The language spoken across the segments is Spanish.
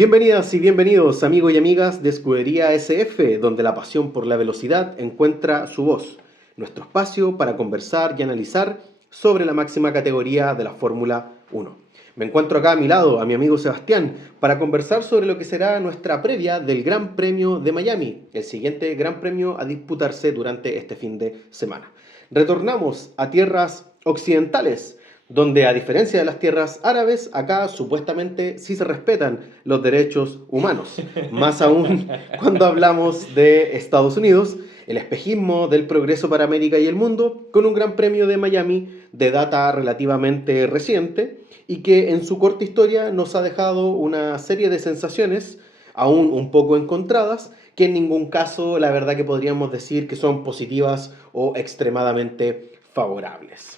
Bienvenidas y bienvenidos, amigos y amigas de Escudería SF, donde la pasión por la velocidad encuentra su voz. Nuestro espacio para conversar y analizar sobre la máxima categoría de la Fórmula 1. Me encuentro acá a mi lado, a mi amigo Sebastián, para conversar sobre lo que será nuestra previa del Gran Premio de Miami, el siguiente Gran Premio a disputarse durante este fin de semana. Retornamos a tierras occidentales, donde a diferencia de las tierras árabes, acá supuestamente sí se respetan los derechos humanos. Más aún cuando hablamos de Estados Unidos, el espejismo del progreso para América y el mundo, con un Gran Premio de Miami de data relativamente reciente y que en su corta historia nos ha dejado una serie de sensaciones, aún un poco encontradas, que en ningún caso la verdad que podríamos decir que son positivas o extremadamente favorables.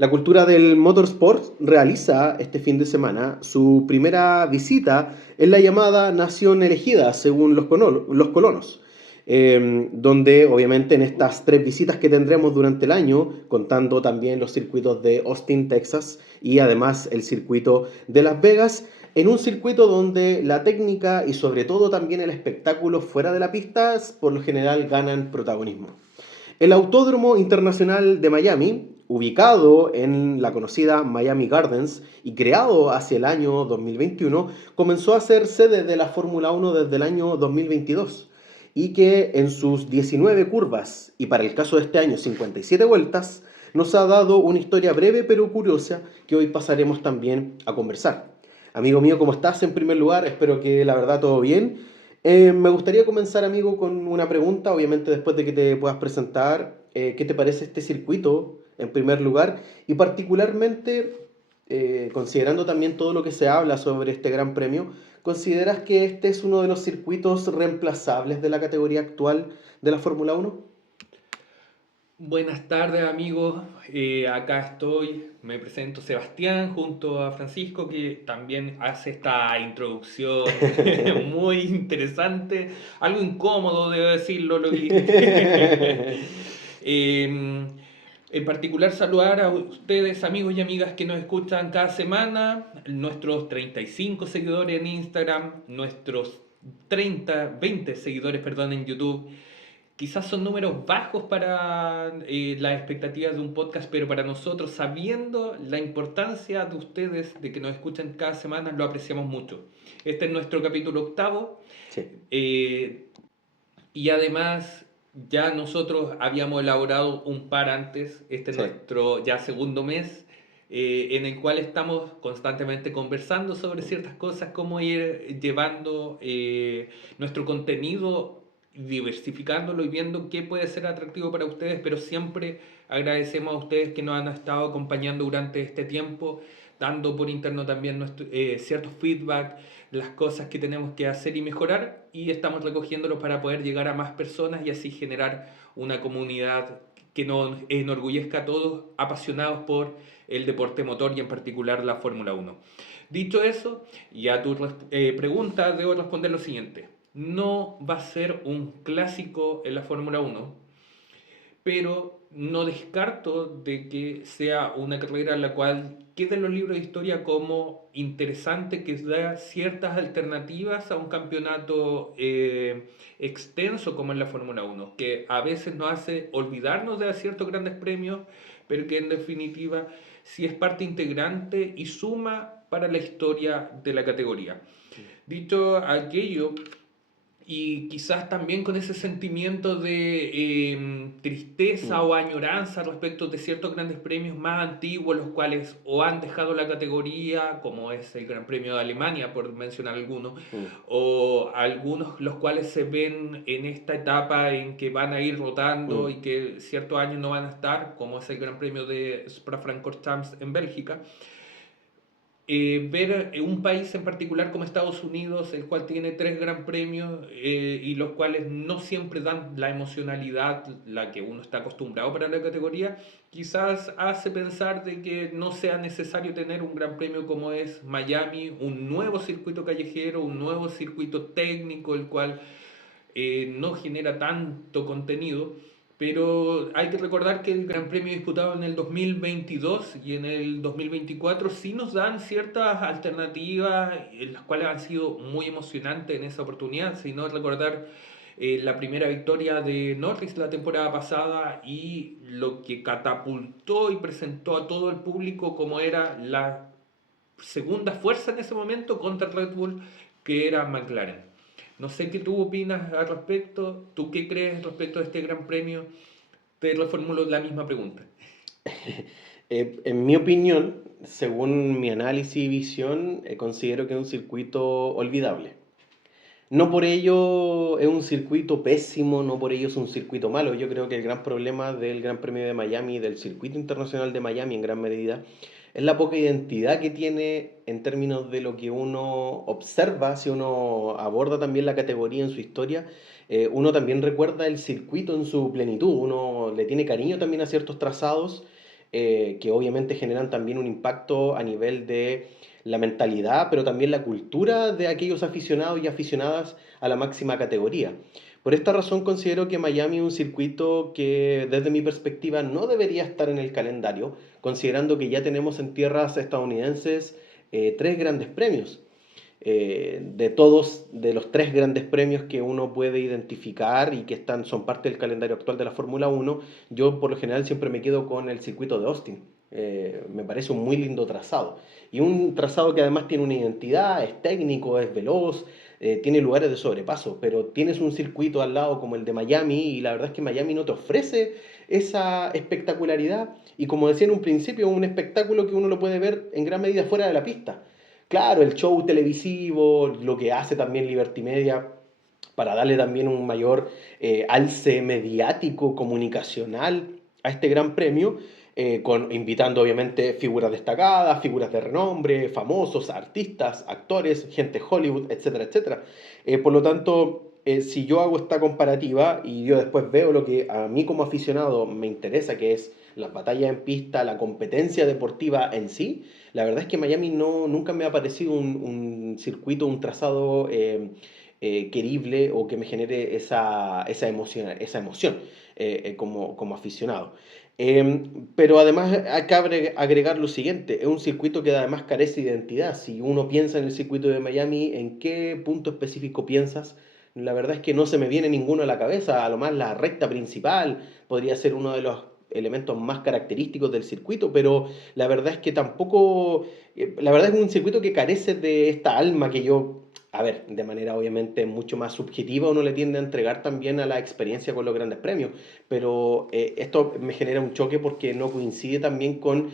La cultura del motorsport realiza este fin de semana su primera visita en la llamada Nación Elegida, según los colonos, donde obviamente en estas 3 visitas que tendremos durante el año, contando también los circuitos de Austin, Texas, y además el circuito de Las Vegas, en un circuito donde la técnica y sobre todo también el espectáculo fuera de la pista por lo general ganan protagonismo. El Autódromo Internacional de Miami, ubicado en la conocida Miami Gardens y creado hacia el año 2021, comenzó a ser sede de la Fórmula 1 desde el año 2022 y que en sus 19 curvas y para el caso de este año 57 vueltas, nos ha dado una historia breve pero curiosa que hoy pasaremos también a conversar. Amigo mío, ¿cómo estás? En primer lugar, espero que la verdad todo bien. Me gustaría comenzar, amigo, con una pregunta, obviamente después de que te puedas presentar. ¿Qué te parece este circuito, en primer lugar? Y particularmente, considerando también todo lo que se habla sobre este Gran Premio, ¿consideras que este es uno de los circuitos reemplazables de la categoría actual de la Fórmula 1? Buenas tardes amigos, acá estoy, me presento Sebastián junto a Francisco que también hace esta introducción muy interesante, algo incómodo debo decirlo, Eh, en particular saludar a ustedes amigos y amigas que nos escuchan cada semana, nuestros 35 seguidores en Instagram, nuestros 20 seguidores, perdón, en YouTube. Quizás son números bajos para las expectativas de un podcast, pero para nosotros, sabiendo la importancia de ustedes, de que nos escuchen cada semana, lo apreciamos mucho. Este es nuestro capítulo octavo Sí. eh, y además ya nosotros habíamos elaborado un par antes, este es Sí. nuestro ya segundo mes, en el cual estamos constantemente conversando sobre ciertas cosas, cómo ir llevando nuestro contenido, diversificándolo y viendo qué puede ser atractivo para ustedes, pero siempre agradecemos a ustedes que nos han estado acompañando durante este tiempo, dando por interno también ciertos feedback, las cosas que tenemos que hacer y mejorar, y estamos recogiéndolos para poder llegar a más personas y así generar una comunidad que nos enorgullezca a todos apasionados por el deporte motor y en particular la Fórmula 1. Dicho eso, y a tu pregunta debo responder lo siguiente. No va a ser un clásico en la Fórmula 1, pero no descarto de que sea una carrera en la cual quede en los libros de historia como interesante, que da ciertas alternativas a un campeonato extenso como es la Fórmula 1, que a veces nos hace olvidarnos de ciertos grandes premios, pero que en definitiva sí es parte integrante y suma para la historia de la categoría. Dicho aquello, y quizás también con ese sentimiento de tristeza Mm, o añoranza respecto de ciertos grandes premios más antiguos, los cuales o han dejado la categoría, como es el Gran Premio de Alemania, por mencionar algunos, mm, o algunos los cuales se ven en esta etapa en que van a ir rotando mm. y que ciertos años no van a estar, como es el Gran Premio de Spa-Francorchamps en Bélgica. Ver un país en particular como Estados Unidos, el cual tiene 3 gran premios y los cuales no siempre dan la emocionalidad la que uno está acostumbrado para la categoría, quizás hace pensar de que no sea necesario tener un gran premio como es Miami, un nuevo circuito callejero, un nuevo circuito técnico, el cual no genera tanto contenido, pero hay que recordar que el Gran Premio disputado en el 2022 y en el 2024 sí nos dan ciertas alternativas, las cuales han sido muy emocionantes en esa oportunidad, sino recordar la primera victoria de Norris la temporada pasada y lo que catapultó y presentó a todo el público como era la segunda fuerza en ese momento contra Red Bull, que era McLaren. No sé qué tú opinas al respecto, tú qué crees respecto a este Gran Premio. Te reformulo la misma pregunta. En mi opinión, según mi análisis y visión, considero que es un circuito olvidable. No por ello es un circuito pésimo, no por ello es un circuito malo. Yo creo que el gran problema del Gran Premio de Miami, del circuito internacional de Miami en gran medida, es la poca identidad que tiene en términos de lo que uno observa, si uno aborda también la categoría en su historia, uno también recuerda el circuito en su plenitud, uno le tiene cariño también a ciertos trazados que obviamente generan también un impacto a nivel de la mentalidad, pero también la cultura de aquellos aficionados y aficionadas a la máxima categoría. Por esta razón considero que Miami es un circuito que desde mi perspectiva no debería estar en el calendario, considerando que ya tenemos en tierras estadounidenses tres grandes premios. De todos, de los tres grandes premios que uno puede identificar y que son parte del calendario actual de la Fórmula 1, yo por lo general siempre me quedo con el circuito de Austin. Me parece un muy lindo trazado. Y un trazado que además tiene una identidad, es técnico, es veloz, tiene lugares de sobrepaso, pero tienes un circuito al lado como el de Miami y la verdad es que Miami no te ofrece esa espectacularidad y como decía en un principio, un espectáculo que uno lo puede ver en gran medida fuera de la pista. Claro, el show televisivo, lo que hace también Liberty Media para darle también un mayor alce mediático, comunicacional a este gran premio, invitando obviamente figuras destacadas, figuras de renombre, famosos, artistas, actores, gente de Hollywood, etcétera, etcétera. Por lo tanto, si yo hago esta comparativa y yo después veo lo que a mí como aficionado me interesa, que es las batallas en pista, la competencia deportiva en sí, la verdad es que Miami nunca me ha parecido un circuito, un trazado querible o que me genere esa emoción como aficionado. Pero además hay que agregar lo siguiente, es un circuito que además carece de identidad. Si uno piensa en el circuito de Miami, ¿en qué punto específico piensas? La verdad es que no se me viene ninguno a la cabeza, a lo más la recta principal podría ser uno de los elementos más característicos del circuito, pero la verdad es que tampoco, la verdad es un circuito que carece de esta alma que yo, a ver, de manera obviamente mucho más subjetiva, uno le tiende a entregar también a la experiencia con los grandes premios, pero esto me genera un choque porque no coincide también con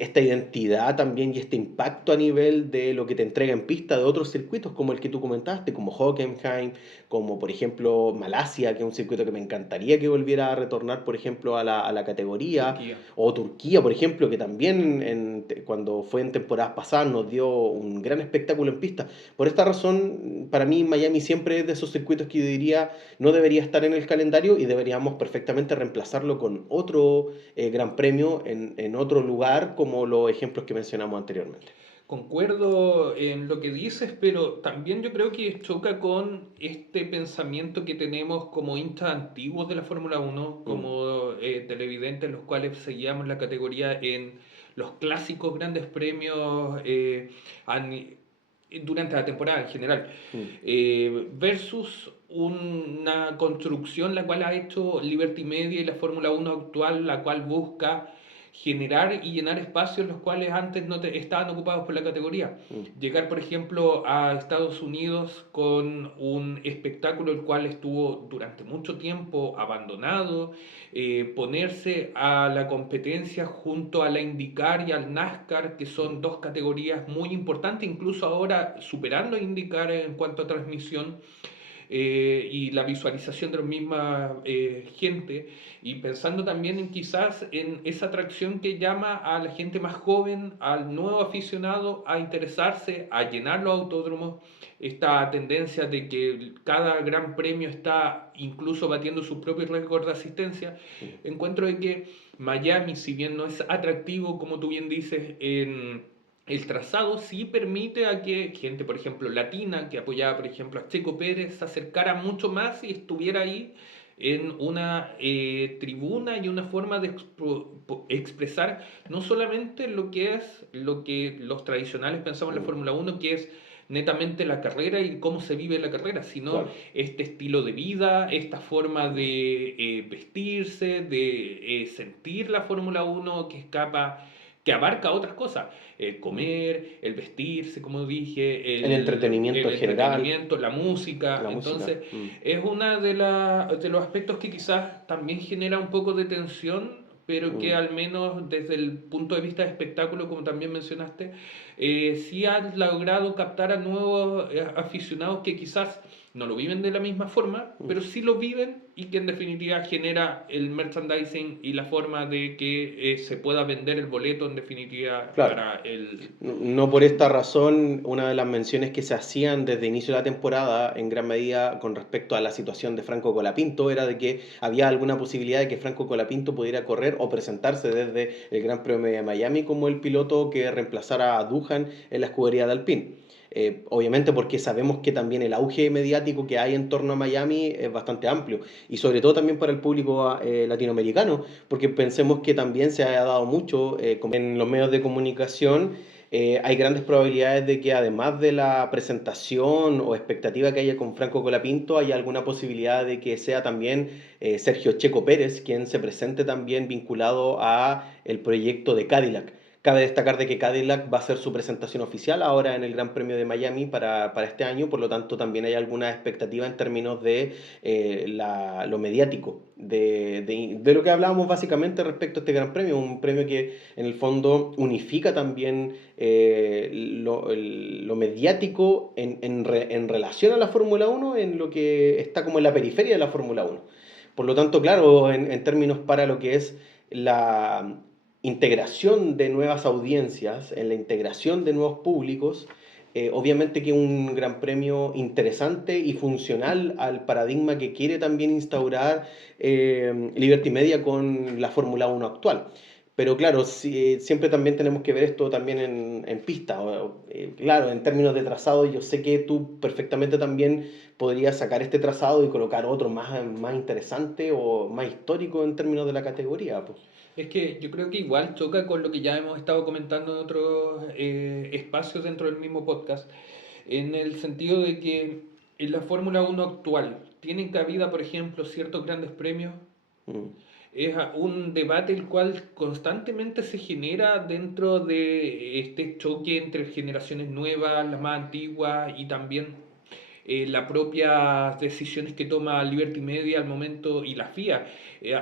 esta identidad también y este impacto a nivel de lo que te entrega en pista de otros circuitos como el que tú comentaste, como Hockenheim, como por ejemplo Malasia, que es un circuito que me encantaría que volviera a retornar, por ejemplo, a la categoría, Turquía. o Turquía, por ejemplo, que también cuando fue en temporadas pasadas nos dio un gran espectáculo en pista. Por esta razón, para mí Miami siempre es de esos circuitos que yo diría no debería estar en el calendario y deberíamos perfectamente reemplazarlo con otro gran premio en otro lugar, como los ejemplos que mencionamos anteriormente. Concuerdo en lo que dices, pero también yo creo que choca con este pensamiento que tenemos como hinchas antiguos de la Fórmula 1, Mm, como televidentes, los cuales seguíamos la categoría en los clásicos grandes premios durante la temporada en general, mm, versus una construcción la cual ha hecho Liberty Media y la Fórmula 1 actual, la cual busca generar y llenar espacios los cuales antes no estaban ocupados por la categoría. mm. Llegar, por ejemplo, a Estados Unidos con un espectáculo el cual estuvo durante mucho tiempo abandonado, ponerse a la competencia junto a la IndyCar y al NASCAR, que son dos categorías muy importantes, incluso ahora superando a IndyCar en cuanto a transmisión y la visualización de la misma gente y pensando también en quizás en esa atracción que llama a la gente más joven, al nuevo aficionado a interesarse, a llenar los autódromos, esta tendencia de que cada gran premio está incluso batiendo su propio récord de asistencia, encuentro de que Miami, si bien no es atractivo, como tú bien dices, en el trazado sí permite a que gente, por ejemplo, latina, que apoyaba, por ejemplo, a Checo Pérez, se acercara mucho más y estuviera ahí en una tribuna y una forma de expresar no solamente lo que es lo que los tradicionales pensamos en la Mm, Fórmula Uno, que es netamente la carrera y cómo se vive la carrera, sino claro. este estilo de vida, esta forma Mm, de vestirse, de sentir la Fórmula Uno que escapa, que abarca otras cosas, el mm. comer, el vestirse, como dije, El entretenimiento el en general, entretenimiento, la música. la música. Entonces, Mm, es uno de los aspectos que quizás también genera un poco de tensión, pero que mm. al menos desde el punto de vista de espectáculo, como también mencionaste, sí han logrado captar a nuevos aficionados que quizás no lo viven de la misma forma, Mm. pero sí lo viven y que en definitiva genera el merchandising y la forma de que se pueda vender el boleto en definitiva Claro. para el... No por esta razón, una de las menciones que se hacían desde inicio de la temporada, en gran medida con respecto a la situación de Franco Colapinto, era de que había alguna posibilidad de que Franco Colapinto pudiera correr o presentarse desde el Gran Premio de Miami como el piloto que reemplazara a Doohan en la escudería de Alpine. Obviamente porque sabemos que también el auge mediático que hay en torno a Miami es bastante amplio y sobre todo también para el público latinoamericano, porque pensemos que también se ha dado mucho como en los medios de comunicación. Hay grandes probabilidades de que además de la presentación o expectativa que haya con Franco Colapinto, haya alguna posibilidad de que sea también Sergio Checo Pérez quien se presente también vinculado a el proyecto de Cadillac. Cabe destacar de que Cadillac va a hacer su presentación oficial ahora en el Gran Premio de Miami para este año, por lo tanto también hay alguna expectativa en términos de lo mediático, de lo que hablábamos básicamente respecto a este Gran Premio, un premio que en el fondo unifica también lo mediático en relación a la Fórmula Uno, en lo que está como en la periferia de la Fórmula Uno. Por lo tanto, claro, en términos para lo que es la integración de nuevas audiencias, en la integración de nuevos públicos, obviamente que un gran premio interesante y funcional al paradigma que quiere también instaurar Liberty Media con la Fórmula Uno actual. Pero claro, siempre también tenemos que ver esto también en pista. Claro, en términos de trazado, yo sé que tú perfectamente también podrías sacar este trazado y colocar otro más interesante o más histórico en términos de la categoría, pues. Es que yo creo que igual choca con lo que ya hemos estado comentando en otros espacios dentro del mismo podcast, en el sentido de que en la Fórmula Uno actual tienen cabida, por ejemplo, ciertos grandes premios. Mm, Es un debate el cual constantemente se genera dentro de este choque entre generaciones nuevas, las más antiguas y también las propias decisiones que toma Liberty Media al momento y la FIA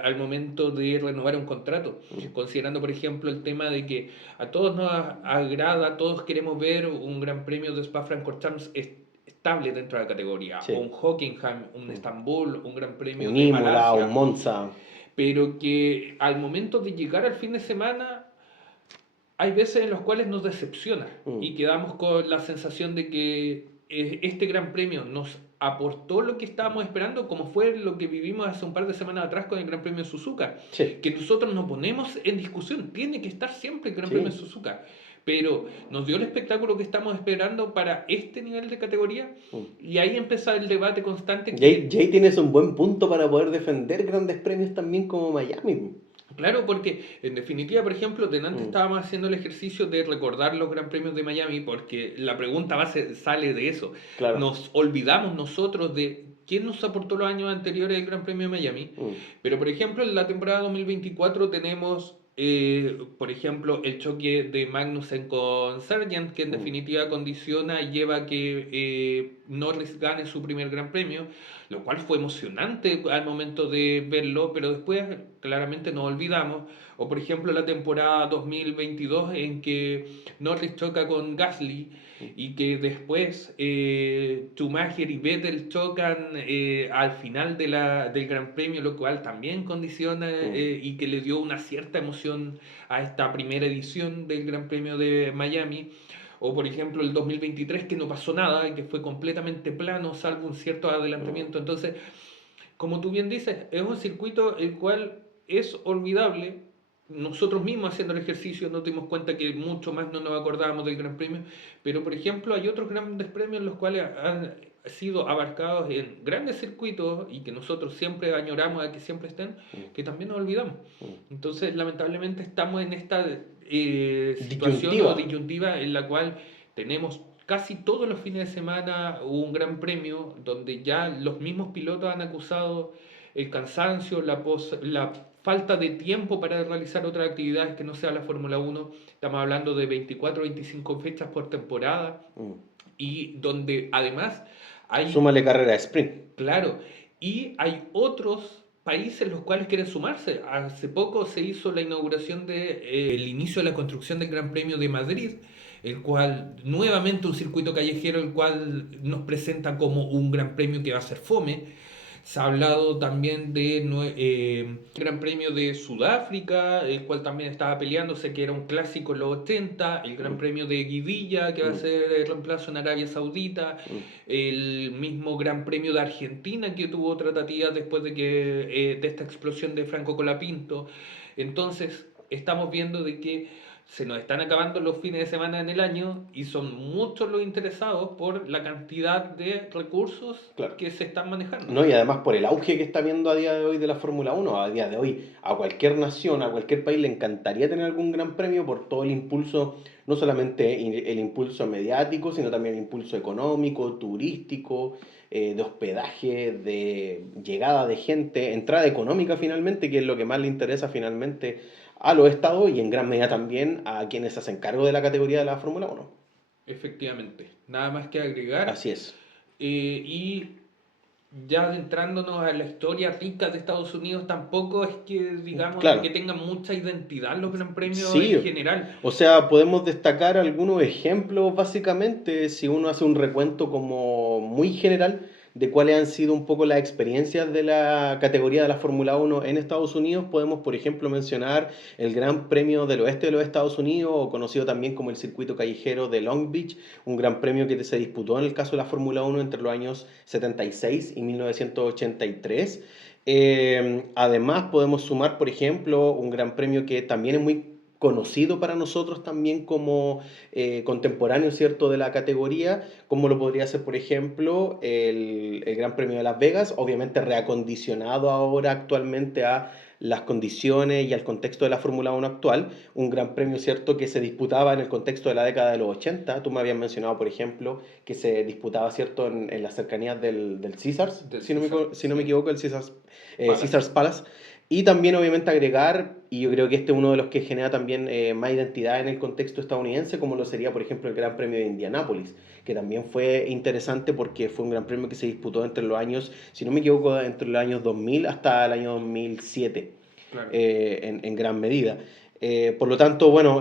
al momento de renovar un contrato, mm. considerando por ejemplo el tema de que a todos nos agrada, todos queremos ver un gran premio de Spa-Francorchamps estable dentro de la categoría, o Sí. un Hockenheim, un Mm. Estambul, un gran premio Un de Imola, un Malasia, Monza. pero que al momento de llegar al fin de semana hay veces en los cuales nos decepciona Mm, y quedamos con la sensación de que este gran premio nos aportó lo que estábamos esperando, como fue lo que vivimos hace un par de semanas atrás con el Gran Premio de Suzuka, sí, que nosotros no ponemos en discusión, tiene que estar siempre el Gran Premio de sí. Suzuka, pero nos dio el espectáculo que estamos esperando para este nivel de categoría Mm. y ahí empieza el debate constante que Jay tienes un buen punto para poder defender grandes premios también como Miami. claro, porque en definitiva, por ejemplo, delante Mm, estábamos haciendo el ejercicio de recordar los Gran Premios de Miami, porque la pregunta base sale de eso. claro. Nos olvidamos nosotros de quién nos aportó los años anteriores el Gran Premio de Miami, Mm, pero por ejemplo, en la temporada 2024 tenemos, por ejemplo, el choque de Magnussen con Sargent, que en mm, definitiva condiciona y lleva a que Norris gane su primer Gran Premio, lo cual fue emocionante al momento de verlo, pero después claramente nos olvidamos. O por ejemplo la temporada 2022 en que Norris choca con Gasly mm, y que después Schumacher y Vettel chocan al final del Gran Premio, lo cual también condiciona mm. y que le dio una cierta emoción a esta primera edición del Gran Premio de Miami. O por ejemplo el 2023 que no pasó nada y que fue completamente plano salvo un cierto Mm. adelantamiento. Entonces, como tú bien dices, es un circuito el cual es olvidable. Nosotros mismos haciendo el ejercicio nos dimos cuenta que mucho más no nos acordábamos del Gran Premio, pero por ejemplo hay otros grandes premios en los cuales sido abarcados en grandes circuitos y que nosotros siempre añoramos a que siempre estén, que también nos olvidamos. Entonces, lamentablemente estamos en esta situación o Disyuntiva. disyuntiva en la cual tenemos casi todos los fines de semana un gran premio donde ya los mismos pilotos han acusado el cansancio, la falta de tiempo para realizar otras actividades que no sea la Fórmula Uno. Estamos hablando de 24 o 25 fechas por temporada y donde además hay, Súmale carrera de sprint. claro, y hay otros países los cuales quieren sumarse. Hace poco se hizo la inauguración del inicio de la construcción del Gran Premio de Madrid, el cual nuevamente un circuito callejero, el cual nos presenta como un gran premio que va a ser fome. Se ha hablado también de Gran Premio de Sudáfrica, el cual también estaba peleándose, que era un clásico en los 80, el Gran Premio de Guidilla, que va a ser el reemplazo en Arabia Saudita, el mismo Gran Premio de Argentina, que tuvo tratativas después de esta explosión de Franco Colapinto. Entonces, estamos viendo de que se nos están acabando los fines de semana en el año y son muchos los interesados por la cantidad de recursos Claro. que se están manejando. No, y además por el auge que está viendo a día de hoy de la Fórmula Uno, a día de hoy a cualquier nación, a cualquier país le encantaría tener algún gran premio por todo el impulso, no solamente el impulso mediático, sino también el impulso económico, turístico, de hospedaje, de llegada de gente, entrada económica finalmente, que es lo que más le interesa finalmente a los estados y en gran medida también a quienes se hacen cargo de la categoría de la Fórmula Uno. Efectivamente, nada más que agregar. Así es. Y ya adentrándonos a la historia rica de Estados Unidos, tampoco es que digamos de Claro. que tengan mucha identidad los gran premios en Sí, general. o sea, podemos destacar algunos ejemplos básicamente, si uno hace un recuento como muy general de cuáles han sido un poco las experiencias de la categoría de la Fórmula Uno en Estados Unidos, podemos por ejemplo mencionar el Gran Premio del Oeste de los Estados Unidos, o conocido también como el Circuito Callejero de Long Beach, un gran premio que se disputó en el caso de la Fórmula Uno entre los años 76 y 1983. Además podemos sumar, por ejemplo, un gran premio que también es muy conocido para nosotros también como contemporáneo, ¿cierto?, de la categoría, como lo podría ser, por ejemplo, el Gran Premio de Las Vegas, obviamente reacondicionado ahora actualmente a las condiciones y al contexto de la Fórmula Uno actual, un gran premio, ¿cierto?, que se disputaba en el contexto de la década de los 80. Tú me habías mencionado, por ejemplo, que se disputaba, ¿cierto?, en las cercanías del Caesars, Del si no me, César, si no me sí. equivoco, el Caesars, Palace. Caesars Palace. Y también obviamente agregar, y yo creo que este es uno de los que genera también más identidad en el contexto estadounidense, como lo sería por ejemplo el Gran Premio de Indianápolis, que también fue interesante porque fue un gran premio que se disputó entre los años, si no me equivoco, entre los años 2000 hasta el año 2007, Claro. en gran medida. Por lo tanto, bueno,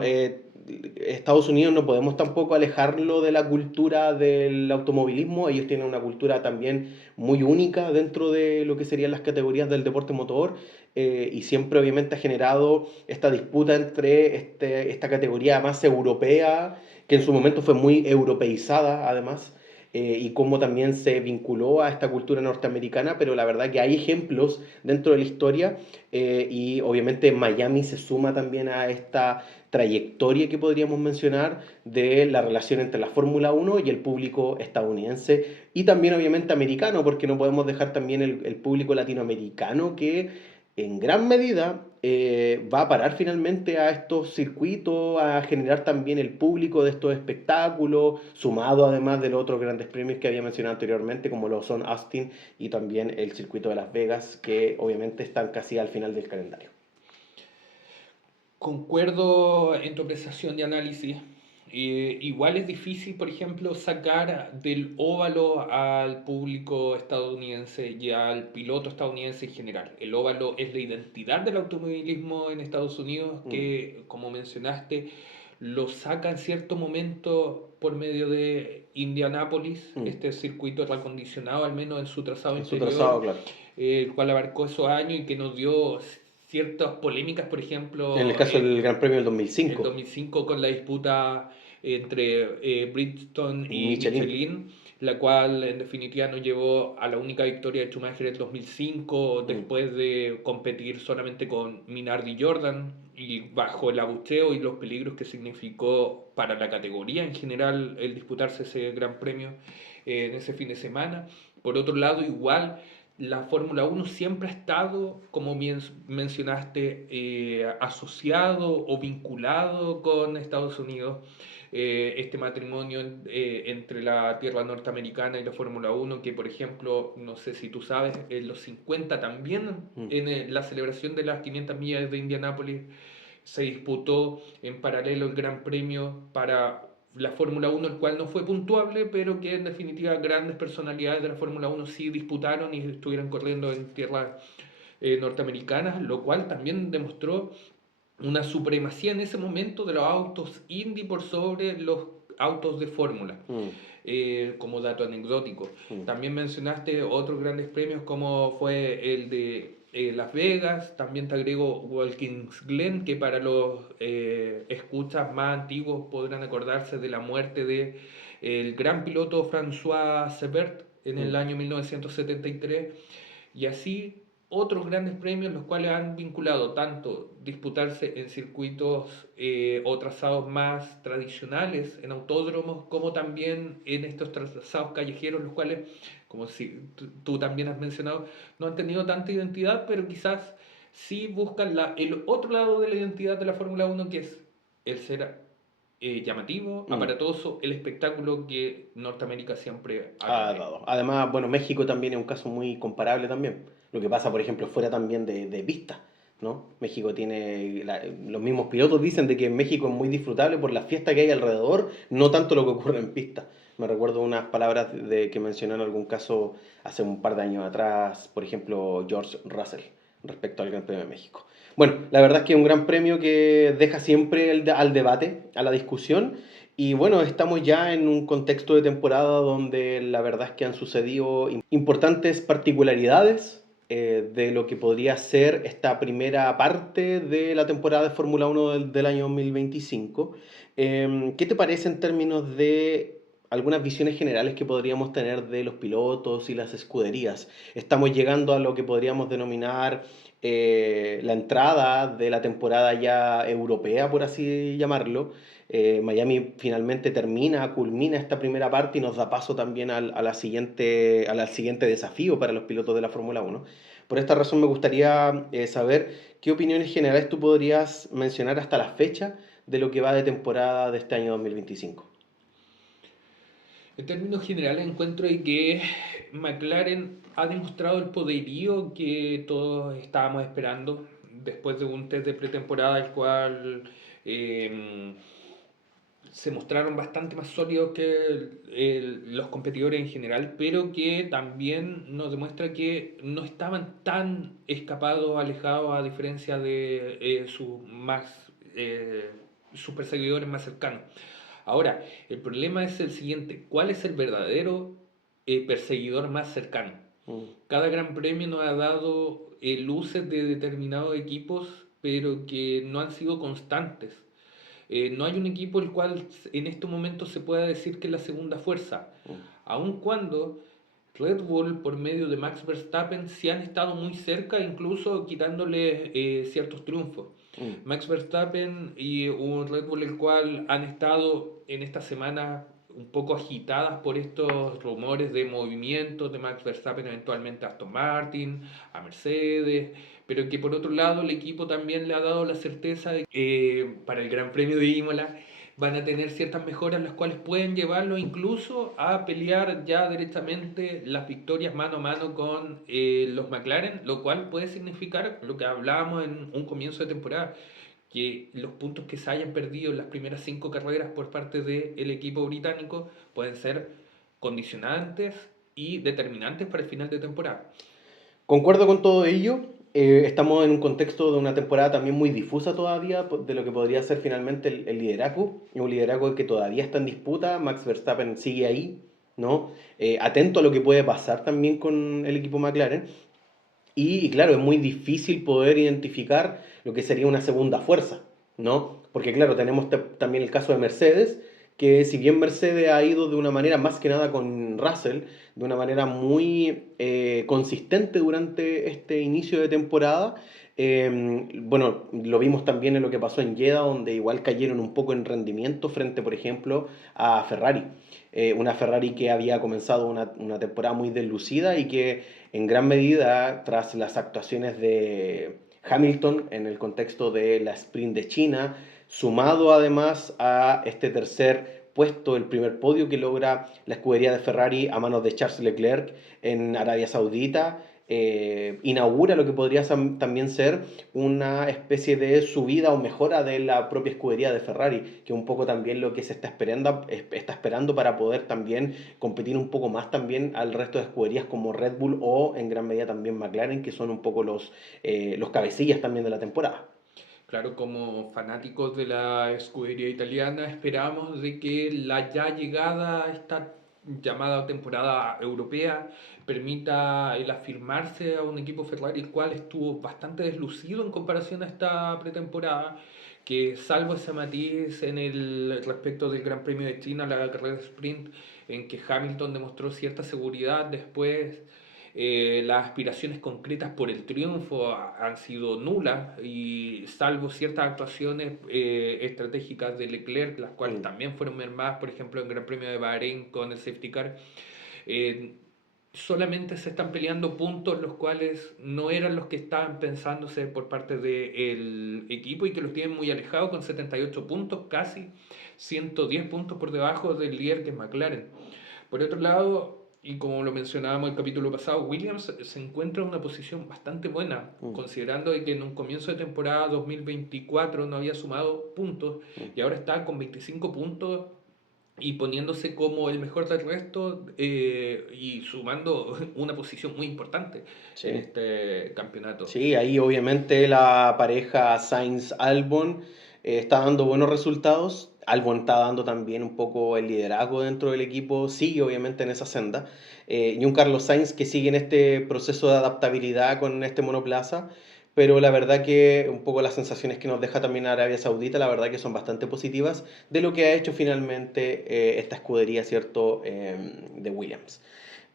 Estados Unidos no podemos tampoco alejarlo de la cultura del automovilismo. Ellos tienen una cultura también muy única dentro de lo que serían las categorías del deporte motor, y siempre obviamente ha generado esta disputa entre esta categoría más europea, que en su momento fue muy europeizada además, y cómo también se vinculó a esta cultura norteamericana, pero la verdad que hay ejemplos dentro de la historia, y obviamente Miami se suma también a esta trayectoria que podríamos mencionar de la relación entre la Fórmula Uno y el público estadounidense y también obviamente americano, porque no podemos dejar también el público latinoamericano que en gran medida va a parar finalmente a estos circuitos, a generar también el público de estos espectáculos, sumado además de los otros grandes premios que había mencionado anteriormente, como lo son Austin y también el circuito de Las Vegas, que obviamente están casi al final del calendario. Concuerdo en tu apreciación y análisis. Igual es difícil, por ejemplo, sacar del óvalo al público estadounidense y al piloto estadounidense en general. El óvalo es la identidad del automovilismo en Estados Unidos Mm, que, como mencionaste, lo saca en cierto momento por medio de Indianápolis, mm. este circuito reacondicionado, al menos en su trazado En su interior, trazado, claro. el cual abarcó esos años y que nos dio ciertas polémicas, por En el ejemplo, caso del Gran Premio del el 2005, 2005 con la disputa entre Bridgestone y Michelin. Michelin, la cual en definitiva nos llevó a la única victoria de Schumacher en 2005, Mm. después de competir solamente con Minardi y Jordan, y bajo el abucheo y los peligros que significó para la categoría en general el disputarse ese gran premio. en ese fin de semana. Por otro lado, igual la Fórmula Uno siempre ha estado, como bien mencionaste, asociado o vinculado con Estados Unidos. Este matrimonio entre la tierra norteamericana y la Fórmula Uno, que por ejemplo, no sé si tú sabes, en los 50 también, Mm. en la celebración de las 500 millas de Indianápolis, se disputó en paralelo el Gran Premio para la Fórmula Uno, el cual no fue puntuable, pero que en definitiva grandes personalidades de la Fórmula Uno sí disputaron y estuvieron corriendo en tierras norteamericanas, lo cual también demostró una supremacía en ese momento de los autos Indy por sobre los autos de Fórmula. Mm. Como dato anecdótico. Mm. También mencionaste otros grandes premios como fue el de Las Vegas, también te agrego Watkins Glen, que para los escuchas más antiguos podrán acordarse de la muerte de el gran piloto François Sebert en el Mm. año 1973, y así otros grandes premios los cuales han vinculado tanto disputarse en circuitos o trazados más tradicionales, en autódromos, como también en estos trazados callejeros, los cuales, como si tú también has mencionado, no han tenido tanta identidad, pero quizás sí buscan el otro lado de la identidad de la Fórmula Uno, que es el ser llamativo, Mm. aparatoso, el espectáculo que Norteamérica siempre ha Ha tenido. dado. Además, bueno, México también es un caso muy comparable también. Lo que pasa, por ejemplo, fuera también de pista, ¿no? México tiene, los mismos pilotos dicen de que en México es muy disfrutable por la fiesta que hay alrededor, no tanto lo que ocurre en pista. Me recuerdo unas palabras de que mencionó en algún caso hace un par de años atrás, por ejemplo, George Russell, respecto al Gran Premio de México. Bueno, la verdad es que es un gran premio que deja siempre al debate, a la discusión. Y bueno, estamos ya en un contexto de temporada donde la verdad es que han sucedido importantes particularidades de lo que podría ser esta primera parte de la temporada de Fórmula 1 del año 2025. ¿Qué te parece en términos de algunas visiones generales que podríamos tener de los pilotos y las escuderías? Estamos llegando a lo que podríamos denominar la entrada de la temporada ya europea, por así llamarlo. Miami finalmente culmina esta primera parte y nos da paso también al siguiente desafío para los pilotos de la Fórmula 1. Por esta razón me gustaría saber qué opiniones generales tú podrías mencionar hasta la fecha de lo que va de temporada de este año 2025. En términos generales, encuentro de que McLaren ha demostrado el poderío que todos estábamos esperando después de un test de pretemporada, el cual eh, se mostraron bastante más sólidos que los competidores en general, pero que también nos demuestra que no estaban tan escapados, alejados, a diferencia de eh, sus perseguidores más cercanos. Ahora, el problema es el siguiente: ¿cuál es el verdadero perseguidor más cercano? Mm. Cada gran premio nos ha dado luces de determinados equipos, pero que no han sido constantes. No hay un equipo el cual en estos momentos se pueda decir que es la segunda fuerza, Mm. aun cuando Red Bull por medio de Max Verstappen sí han estado muy cerca, incluso quitándole ciertos triunfos. Mm. Max Verstappen y un Red Bull el cual han estado en esta semana un poco agitadas por estos rumores de movimientos de Max Verstappen eventualmente a Aston Martin, a Mercedes, pero que por otro lado el equipo también le ha dado la certeza de que para el Gran Premio de Imola van a tener ciertas mejoras las cuales pueden llevarlo incluso a pelear ya directamente las victorias mano a mano con los McLaren, lo cual puede significar lo que hablábamos en un comienzo de temporada, que los puntos que se hayan perdido en las primeras 5 carreras por parte del equipo británico pueden ser condicionantes y determinantes para el final de temporada. Concuerdo con todo ello. Estamos en un contexto de una temporada también muy difusa todavía de lo que podría ser finalmente el liderazgo. Es un liderazgo que todavía está en disputa. Max Verstappen sigue ahí, ¿no? Atento a lo que puede pasar también con el equipo McLaren. Y claro, es muy difícil poder identificar lo que sería una segunda fuerza, ¿no? Porque claro, tenemos también el caso de Mercedes, que si bien Mercedes ha ido de una manera más que nada con Russell, de una manera muy consistente durante este inicio de temporada, bueno, lo vimos también en lo que pasó en Jeddah, donde igual cayeron un poco en rendimiento frente, por ejemplo, a Ferrari. Una Ferrari que había comenzado una temporada muy deslucida y que en gran medida, tras las actuaciones de Hamilton en el contexto de la sprint de China, sumado además a este tercer puesto, el primer podio que logra la escudería de Ferrari a manos de Charles Leclerc en Arabia Saudita, inaugura lo que podría también ser una especie de subida o mejora de la propia escudería de Ferrari, que un poco también lo que se está esperando para poder también competir un poco más también al resto de escuderías como Red Bull o en gran medida también McLaren, que son un poco los cabecillas también de la temporada. Claro, como fanáticos de la escudería italiana, esperamos de que la ya llegada a esta llamada temporada europea permita el afirmarse a un equipo Ferrari el cual estuvo bastante deslucido en comparación a esta pretemporada, que salvo ese matiz en el respecto del Gran Premio de China, la carrera de sprint, en que Hamilton demostró cierta seguridad después. Las aspiraciones concretas por el triunfo han sido nulas y salvo ciertas actuaciones estratégicas de Leclerc, las cuales Mm. también fueron mermadas, por ejemplo, en el Gran Premio de Bahrein con el safety car, eh, solamente se están peleando puntos los cuales no eran los que estaban pensándose por parte del equipo y que los tienen muy alejados con 78 puntos, casi 110 puntos por debajo del líder que es McLaren. Por otro lado, y como lo mencionábamos el capítulo pasado, Williams se encuentra en una posición bastante buena, Mm. considerando de que en un comienzo de temporada 2024 no había sumado puntos Mm. y ahora está con 25 puntos y poniéndose como el mejor del resto y sumando una posición muy importante en Sí. este campeonato. Sí, ahí obviamente la pareja Sainz-Albon está dando buenos resultados. Albon está dando también un poco el liderazgo dentro del equipo, sigue obviamente en esa senda. Y un Carlos Sainz que sigue en este proceso de adaptabilidad con este monoplaza. Pero la verdad que un poco las sensaciones que nos deja también Arabia Saudita, la verdad que son bastante positivas de lo que ha hecho finalmente esta escudería, ¿cierto? De Williams.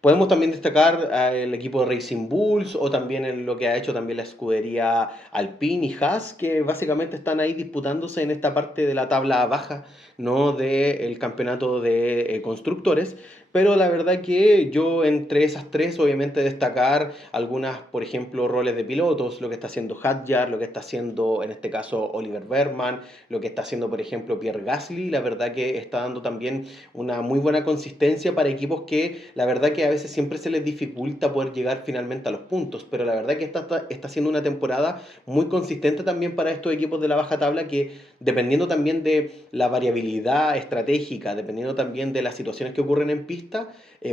Podemos también destacar el equipo de Racing Bulls o también en lo que ha hecho también la escudería Alpine y Haas, que básicamente están ahí disputándose en esta parte de la tabla baja, ¿no? Del campeonato de constructores. Pero la verdad que yo entre esas tres, obviamente destacar algunas, por ejemplo, roles de pilotos, lo que está haciendo Hadjar, lo que está haciendo en este caso Oliver Berman, lo que está haciendo, por ejemplo, Pierre Gasly, la verdad que está dando también una muy buena consistencia para equipos que la verdad que a veces siempre se les dificulta poder llegar finalmente a los puntos, pero la verdad que está siendo una temporada muy consistente también para estos equipos de la baja tabla que dependiendo también de la variabilidad estratégica, dependiendo también de las situaciones que ocurren en pista,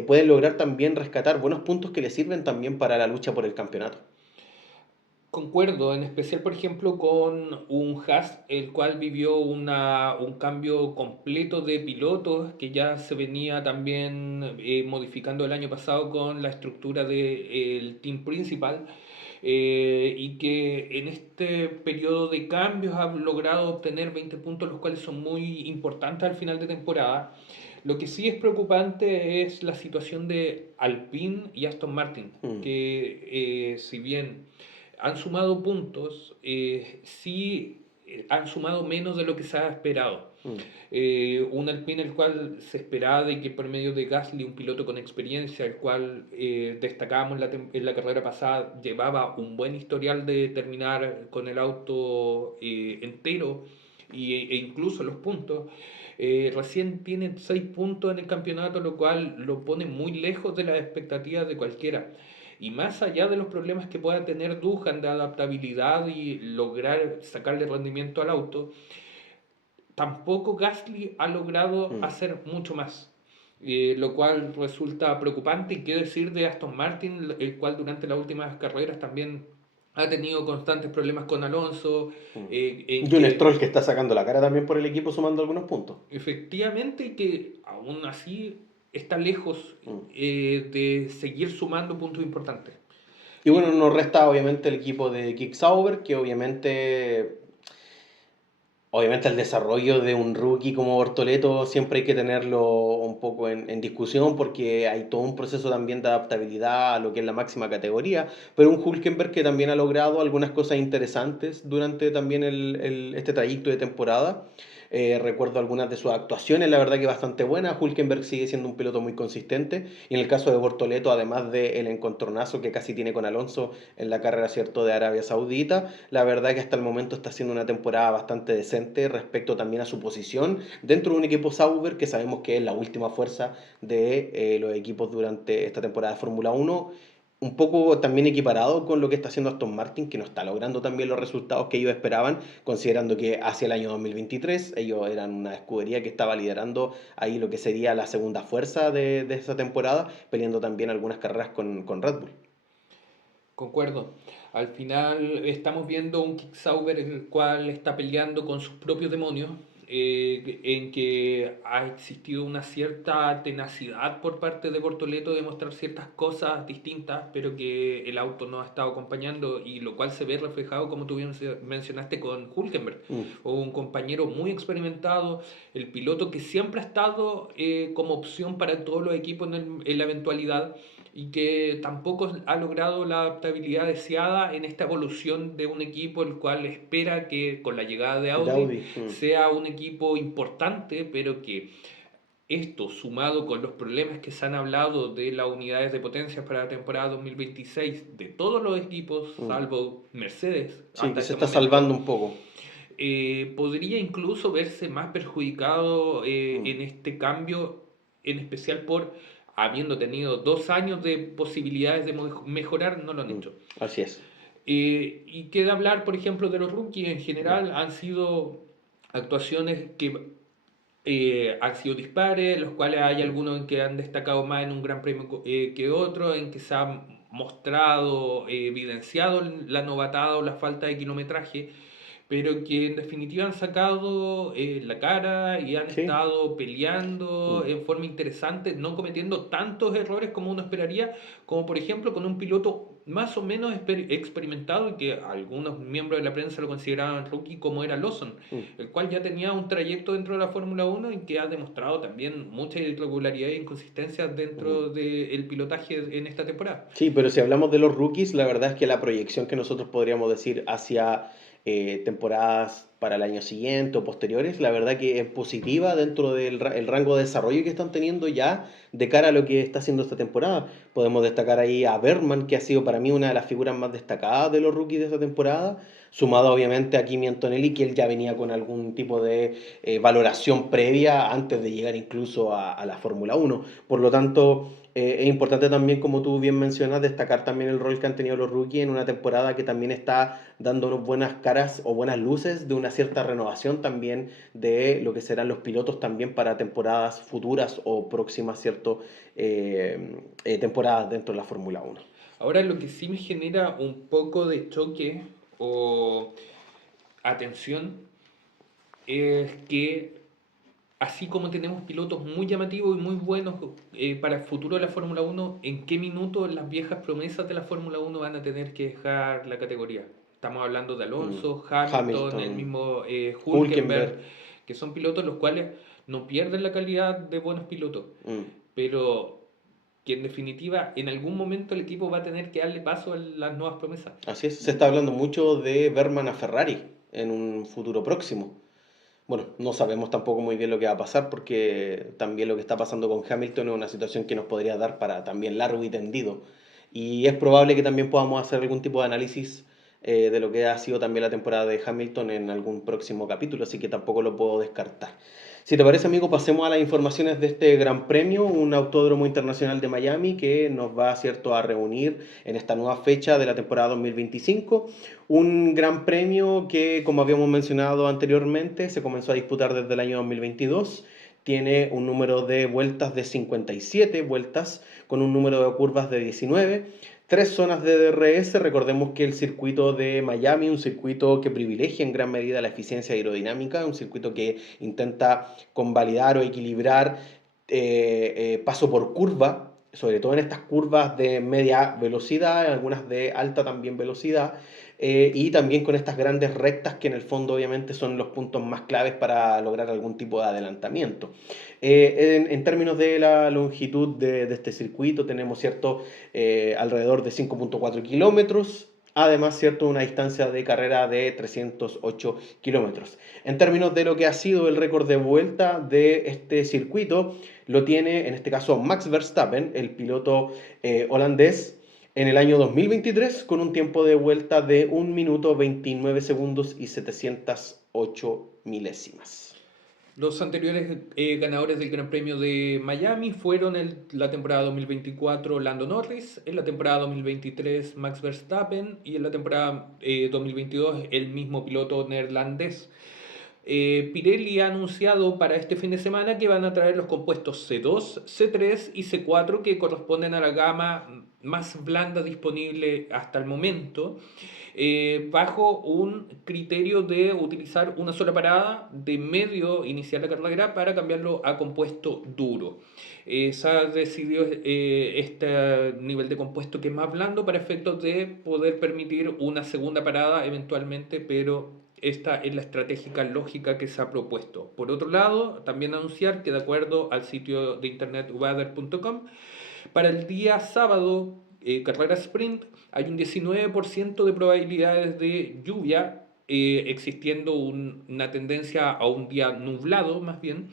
pueden lograr también rescatar buenos puntos que les sirven también para la lucha por el campeonato. Concuerdo, en especial, por ejemplo, con un Haas, el cual vivió un cambio completo de pilotos que ya se venía también modificando el año pasado con la estructura del team principal y que en este periodo de cambios ha logrado obtener 20 puntos, los cuales son muy importantes al final de temporada. Lo que sí es preocupante es la situación de Alpine y Aston Martin, Mm. que si bien han sumado puntos, sí han sumado menos de lo que se ha esperado. Mm. Un Alpine el cual se esperaba de que por medio de Gasly, un piloto con experiencia, el cual destacábamos en la carrera pasada, llevaba un buen historial de terminar con el auto entero e incluso los puntos. Recién tiene 6 puntos en el campeonato, lo cual lo pone muy lejos de las expectativas de cualquiera. Y más allá de los problemas que pueda tener Duhan de adaptabilidad y lograr sacarle rendimiento al auto, tampoco Gasly ha logrado Mm. hacer mucho más. Lo cual resulta preocupante. Y qué decir de Aston Martin, el cual durante las últimas carreras también ha tenido constantes problemas con Alonso, Mm. en Y un que Stroll que está sacando la cara también por el equipo sumando algunos puntos. efectivamente que aún así está lejos Mm. de seguir sumando puntos importantes. Y bueno, Y nos resta obviamente el equipo de Kick Sauber, que obviamente Obviamente el desarrollo de un rookie como Bortoleto siempre hay que tenerlo un poco en discusión porque hay todo un proceso también de adaptabilidad a lo que es la máxima categoría, pero un Hulkenberg que también ha logrado algunas cosas interesantes durante también este trayecto de temporada. Recuerdo algunas de sus actuaciones, la verdad que bastante buenas. Hulkenberg sigue siendo un piloto muy consistente y en el caso de Bortoleto, además del encontronazo que casi tiene con Alonso en la carrera, ¿cierto?, de Arabia Saudita, la verdad que hasta el momento está haciendo una temporada bastante decente respecto también a su posición dentro de un equipo Sauber que sabemos que es la última fuerza de los equipos durante esta temporada de Fórmula Uno, un poco también equiparado con lo que está haciendo Aston Martin, que no está logrando también los resultados que ellos esperaban, considerando que hacia el año 2023 ellos eran una escudería que estaba liderando ahí lo que sería la segunda fuerza de esa temporada, peleando también algunas carreras con Red Bull. Concuerdo. Al final estamos viendo un Kick Sauber en el cual está peleando con sus propios demonios, en que ha existido una cierta tenacidad por parte de Bortoleto de mostrar ciertas cosas distintas, pero que el auto no ha estado acompañando y lo cual se ve reflejado, como tú bien mencionaste, con Hulkenberg, Mm, o un compañero muy experimentado, el piloto que siempre ha estado como opción para todos los equipos en la eventualidad y que tampoco ha logrado la adaptabilidad deseada en esta evolución de un equipo el cual espera que con la llegada de de Audi Audi. sea un equipo importante, pero que esto sumado con los problemas que se han hablado de las unidades de potencia para la temporada 2026 de todos los equipos, Mm. salvo Mercedes Sí, hasta que se este está salvando momento, un poco. podría incluso verse más perjudicado Mm, en este cambio, en especial por habiendo tenido 2 años de posibilidades de mejorar, no lo han mm. hecho. Así es. Y queda hablar, por ejemplo, de los rookies en Mm, general, han sido actuaciones que han sido dispares, los cuales hay mm. algunos en que han destacado más en un gran premio que otros, en que se ha mostrado, evidenciado la novatada o la falta de kilometraje, pero que en definitiva han sacado la cara y han Sí. estado peleando Mm. en forma interesante, no cometiendo tantos errores como uno esperaría, como por ejemplo con un piloto más o menos experimentado y que algunos miembros de la prensa lo consideraban rookie como era Lawson, Mm. el cual ya tenía un trayecto dentro de la Fórmula Uno y que ha demostrado también mucha irregularidad e inconsistencias Mm. dentro del pilotaje en esta temporada. Sí, pero si hablamos de los rookies, la verdad es que la proyección que nosotros podríamos decir hacia temporadas para el año siguiente o posteriores, la verdad que es positiva dentro del el rango de desarrollo que están teniendo ya de cara a lo que está haciendo esta temporada. Podemos destacar ahí a Berman, que ha sido para mí una de las figuras más destacadas de los rookies de esta temporada, sumado obviamente a Kimi Antonelli, que él ya venía con algún tipo de valoración previa antes de llegar incluso a la Fórmula Uno. Por lo tanto, es importante también, como tú bien mencionas, destacar también el rol que han tenido los rookies en una temporada que también está dándonos buenas caras o buenas luces de una cierta renovación también de lo que serán los pilotos también para temporadas futuras o próximas, ¿cierto? Temporadas dentro de la Fórmula Uno. Ahora lo que sí me genera un poco de choque o atención es que así como tenemos pilotos muy llamativos y muy buenos para el futuro de la Fórmula Uno, ¿en qué minuto las viejas promesas de la Fórmula Uno van a tener que dejar la categoría? Estamos hablando de Mm. Alonso, Hamilton, el Hamilton, mismo Hulkenberg, Hulkenberg. que son pilotos los cuales no pierden la calidad de buenos pilotos, Mm. pero que en definitiva en algún momento el equipo va a tener que darle paso a las nuevas promesas. Así es, se está hablando mucho de Berman a Ferrari en un futuro próximo. Bueno, no sabemos tampoco muy bien lo que va a pasar porque también lo que está pasando con Hamilton es una situación que nos podría dar para también largo y tendido. Y es probable que también podamos hacer algún tipo de análisis de lo que ha sido también la temporada de Hamilton en algún próximo capítulo, así que tampoco lo puedo descartar. Si te parece, amigo, pasemos a las informaciones de este Gran Premio, un autódromo internacional de Miami que nos va, cierto, a reunir en esta nueva fecha de la temporada 2025. Un Gran Premio que, como habíamos mencionado anteriormente, se comenzó a disputar desde el año 2022. Tiene un número de vueltas de 57 vueltas, con un número de curvas de 19. Tres zonas de DRS, recordemos que el circuito de Miami, un circuito que privilegia en gran medida la eficiencia aerodinámica, un circuito que intenta convalidar o equilibrar paso por curva sobre todo en estas curvas de media velocidad, algunas de alta también velocidad, y también con estas grandes rectas que en el fondo obviamente son los puntos más claves para lograr algún tipo de adelantamiento. En términos de la longitud de este circuito tenemos, ¿cierto? Alrededor de 5,4 kilómetros. Además, ¿cierto? Una distancia de carrera de 308 kilómetros. En términos de lo que ha sido el récord de vuelta de este circuito, lo tiene en este caso Max Verstappen, el piloto holandés, en el año 2023 con un tiempo de vuelta de 1 minuto 29 segundos y 708 milésimas. Los anteriores ganadores del Gran Premio de Miami fueron en la temporada 2024 Lando Norris, en la temporada 2023 Max Verstappen y en la temporada 2022 el mismo piloto neerlandés. Pirelli ha anunciado para este fin de semana que van a traer los compuestos C2, C3 y C4 que corresponden a la gama más blanda disponible hasta el momento, bajo un criterio de utilizar una sola parada de medio iniciar la carrera para cambiarlo a compuesto duro. Se ha decidido este nivel de compuesto que es más blando para efectos de poder permitir una segunda parada eventualmente, pero esta es la estratégica lógica que se ha propuesto. Por otro lado, también anunciar que de acuerdo al sitio de internet weather.com, para el día sábado, carrera sprint, hay un 19% de probabilidades de lluvia, existiendo una tendencia a un día nublado más bien,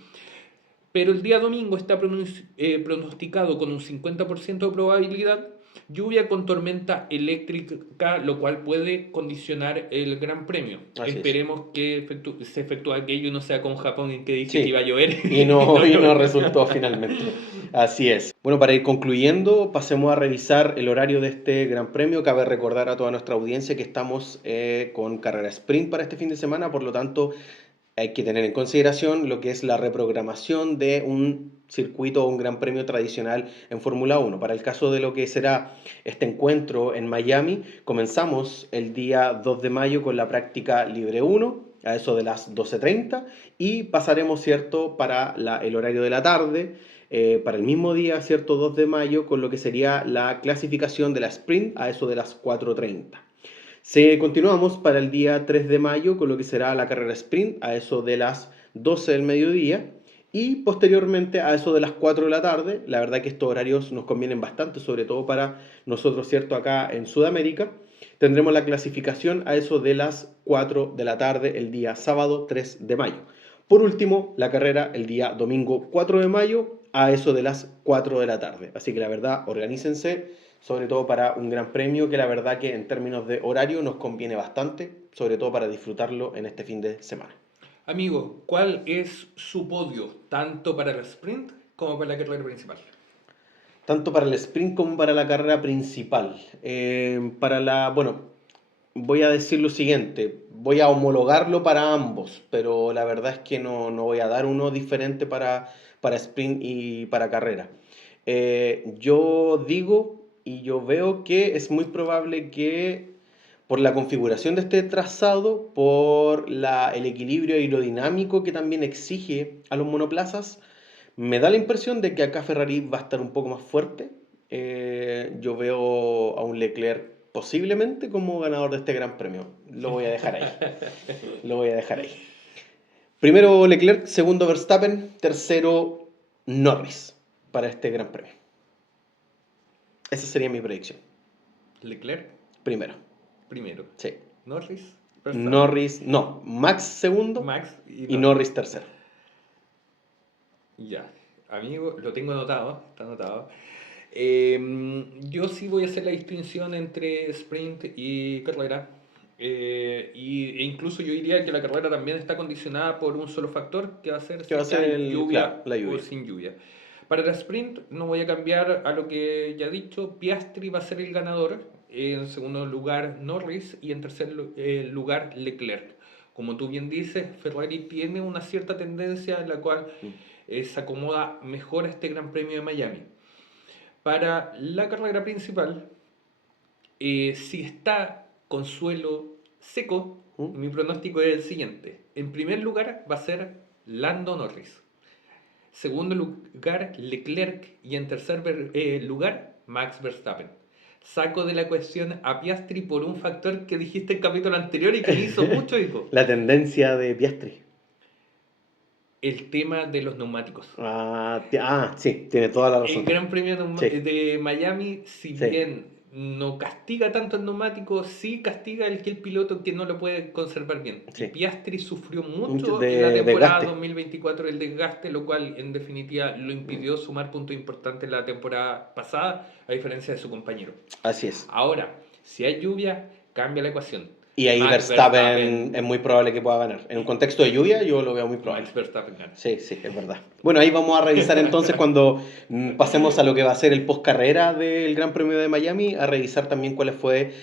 pero el día domingo está pronosticado con un 50% de probabilidad lluvia con tormenta eléctrica, lo cual puede condicionar el Gran Premio. Así es. Esperemos que se efectúe aquello y no sea con Japón en que dice Sí, que iba a llover y y no y no llovió. resultó finalmente. Así es. Bueno, para ir concluyendo, pasemos a revisar el horario de este Gran Premio. Cabe recordar a toda nuestra audiencia que estamos con carrera sprint para este fin de semana, por lo tanto hay que tener en consideración lo que es la reprogramación de un circuito o un Gran Premio tradicional en Fórmula 1. Para el caso de lo que será este encuentro en Miami, comenzamos el día 2 de mayo con la práctica libre 1 a eso de las 12:30 y pasaremos, ¿cierto?, para el horario de la tarde, para el mismo día, ¿cierto?, 2 de mayo, con lo que sería la clasificación de la sprint a eso de las 4:30. Continuamos para el día 3 de mayo con lo que será la carrera sprint a eso de las 12 del mediodía y posteriormente a eso de las 4 de la tarde. La verdad que estos horarios nos convienen bastante, sobre todo para nosotros, ¿cierto?, acá en Sudamérica. Tendremos la clasificación a eso de las 4 de la tarde el día sábado 3 de mayo. Por último, la carrera el día domingo 4 de mayo a eso de las 4 de la tarde. Así que la verdad, organícense, sobre todo para un gran premio que la verdad que en términos de horario nos conviene bastante, sobre todo para disfrutarlo en este fin de semana. Amigo, ¿cuál es su podio, tanto para el sprint como para la carrera principal? Tanto para el sprint como para la carrera principal. Bueno, voy a decir lo siguiente, voy a homologarlo para ambos, pero la verdad es que no voy a dar uno diferente para sprint y para carrera. Yo digo y yo veo que es muy probable que por la configuración de este trazado, por el equilibrio aerodinámico que también exige a los monoplazas, me da la impresión de que acá Ferrari va a estar un poco más fuerte. Yo veo a un Leclerc posiblemente como ganador de este Gran Premio. Lo voy a dejar ahí. Lo voy a dejar ahí. Primero Leclerc, segundo Verstappen, tercero Norris para este Gran Premio. Esa sería mi predicción. Leclerc Primero. primero, Sí. Norris, Verstappen, Norris, no. Max segundo Max y Norris tercero. Ya, amigo, lo tengo anotado, está anotado. Yo sí voy a hacer la distinción entre sprint y carrera. E incluso yo diría que la carrera también está condicionada por un solo factor, que va a ser Que si va a es que ser hay lluvia la o lluvia. sin lluvia. Para el sprint no voy a cambiar a lo que ya he dicho. Piastri va a ser el ganador. En segundo lugar Norris y en tercer lugar Leclerc. Como tú bien dices, Ferrari tiene una cierta tendencia en la cual se acomoda mejor a este Gran Premio de Miami. Para la carrera principal, si está con suelo seco, ¿Mm? mi pronóstico es el siguiente. En primer lugar va a ser Lando Norris. Segundo lugar, Leclerc. Y en tercer lugar, Max Verstappen. Saco de la ecuación a Piastri por un factor que dijiste en el capítulo anterior y que me hizo mucho eco. La tendencia de Piastri. El tema de los neumáticos. Sí, tiene toda la El razón. Gran Premio Sí, de Miami, si sí. bien no castiga tanto el neumático, sí castiga el piloto que no lo puede conservar bien. Y Sí. Piastri sufrió Mucho mucho en la temporada desgaste. 2024 el desgaste, lo cual en definitiva lo impidió sumar puntos importantes en la temporada pasada, a diferencia de su compañero. Así es. Ahora, si hay lluvia, cambia la ecuación. Y ahí Max Verstappen es Verstappen, muy probable que pueda ganar. En un contexto de lluvia yo lo veo muy probable. Max Verstappen gana. Sí, es verdad. Bueno, ahí vamos a revisar entonces cuando pasemos a lo que va a ser el post carrera del Gran Premio de Miami, a revisar también cuál fue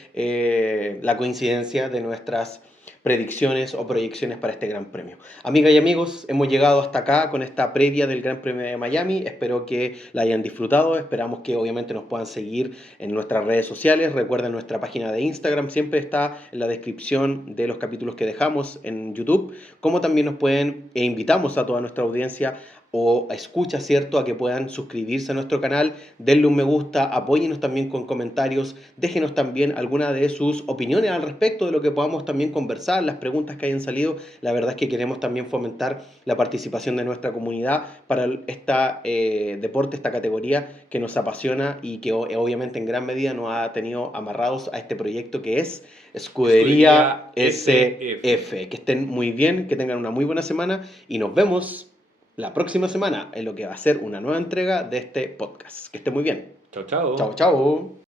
la coincidencia de nuestras predicciones o proyecciones para este Gran Premio. Amigas y amigos, hemos llegado hasta acá con esta previa del Gran Premio de Miami. Espero que la hayan disfrutado. Esperamos que obviamente nos puedan seguir en nuestras redes sociales. Recuerden, nuestra página de Instagram siempre está en la descripción de los capítulos que dejamos en YouTube, como también nos pueden e invitamos a toda nuestra audiencia o escucha, ¿cierto?, a que puedan suscribirse a nuestro canal, denle un me gusta, apóyenos también con comentarios, déjenos también alguna de sus opiniones al respecto de lo que podamos también conversar, las preguntas que hayan salido. La verdad es que queremos también fomentar la participación de nuestra comunidad para este deporte, esta categoría que nos apasiona y que obviamente en gran medida nos ha tenido amarrados a este proyecto que es Escudería Escudería SF. SF. Que estén muy bien, que tengan una muy buena semana y nos vemos la próxima semana en lo que va a ser una nueva entrega de este podcast. Que estén muy bien. Chao, chao. Chao, chao.